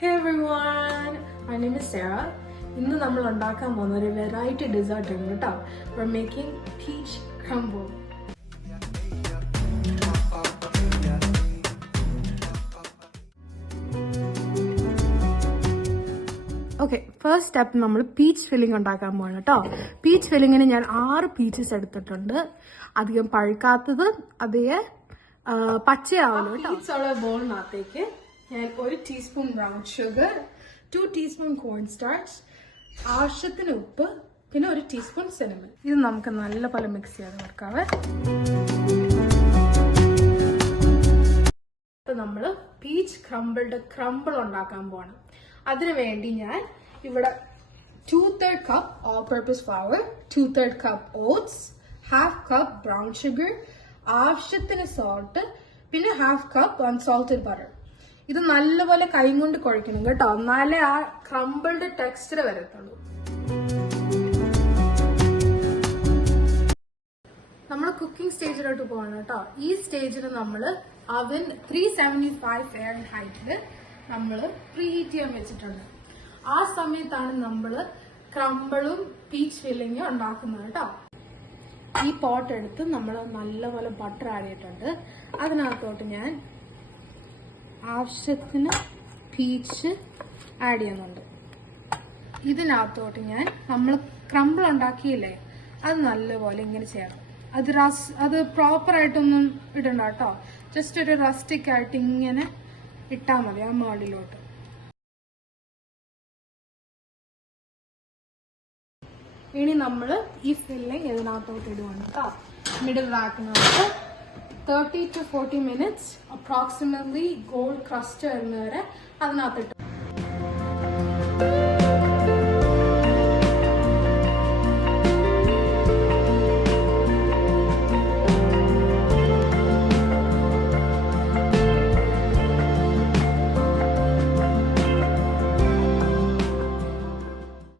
Hey everyone, my name is Sarah. ഇന്ന് നമ്മൾ ഉണ്ടാക്കാൻ പോകുന്ന ഒരു വെറൈറ്റി ഡെസേർട്ട് ആണ് കേട്ടോ. We're making peach crumble. Okay, first step നമ്മൾ പീച്ച് ഫില്ലിംഗ് ഉണ്ടാക്കാൻ പോകണം കേട്ടോ. പീച്ച് ഫില്ലിങ്ങിന് ഞാൻ 6 പീച്ചസ് എടുത്തിട്ടുണ്ട്. അധികം പഴുക്കാത്തത് അതേ പച്ചയാവുള്ളൂ കേട്ടോ. പീച്ചുള്ള ബോളിനകത്തേക്ക് ഞാൻ 1 ടീസ്പൂൺ ബ്രൗൺ ഷുഗർ, 2 ടീസ്പൂൺ കോൺ സ്റ്റാർച്ച്, ആവശ്യത്തിന് ഉപ്പ്, പിന്നെ 1 ടീസ്പൂൺ സിനമൺ. ഇത് നമുക്ക് നല്ലപോലെ മിക്സ് ചെയ്ത് കൊടുക്കാവേ. ഇപ്പൊ നമ്മള് പീച്ച് ക്രംബിൾ ഉണ്ടാക്കാൻ പോകണം. അതിനു വേണ്ടി ഞാൻ ഇവിടെ 2/3 cup all purpose flower, 2/3 cup oats, 1/2 cup brown sugar, ആവശ്യത്തിന് സോൾട്ട്, പിന്നെ 1/2 കപ്പ് അൺസോൾട്ടഡ് ബട്ടർ. ഇത് നല്ലപോലെ കൈ കൊണ്ട് കുഴക്കണം കേട്ടോ, എന്നാലേ ആ ക്രംബിളുടെ ടെക്സ്ചർ വരത്തുള്ളൂ. നമ്മൾ കുക്കിംഗ് സ്റ്റേജിലോട്ട് പോകണം കേട്ടോ. ഈ സ്റ്റേജിൽ നമ്മൾ അവൻ 375 ഫാരൻഹൈറ്റിൽ നമ്മൾ പ്രീഹീറ്റ് ചെയ്യാൻ വെച്ചിട്ടുണ്ട്. ആ സമയത്താണ് നമ്മൾ ക്രംബിളും പീച്ച് ഫില്ലിങ്ങും ഉണ്ടാക്കുന്നത് കേട്ടോ. ഈ പോട്ട് എടുത്ത് നമ്മൾ നല്ലപോലെ ബട്ടർ ആഡ് ചെയ്തിട്ടുണ്ട്. അതിനകത്തോട്ട് ഞാൻ ആവശ്യത്തിന് പീച്ച് ആഡ് ചെയ്യുന്നുണ്ട്. ഇതിനകത്തോട്ട് ഞാൻ നമ്മൾ ക്രംബിൾ ഉണ്ടാക്കിയില്ലേ, അത് നല്ലപോലെ ഇങ്ങനെ ചേർക്കും. അത് പ്രോപ്പറായിട്ടൊന്നും ഇടണ്ട കേട്ടോ, ജസ്റ്റ് ഒരു റസ്റ്റിക് ആയിട്ട് ഇങ്ങനെ ഇട്ടാൽ മതി ആ മോളിലോട്ട്. ഇനി നമ്മൾ ഈ ഫില്ലിങ് ഇതിനകത്തോട്ട് ഇടുവാണ് കേട്ടോ. മിഡിൽ റാക്കിനകത്ത് 30 to 40 minutes approximately gold crust വരുന്നവരെ അതിനകത്തിട്ട്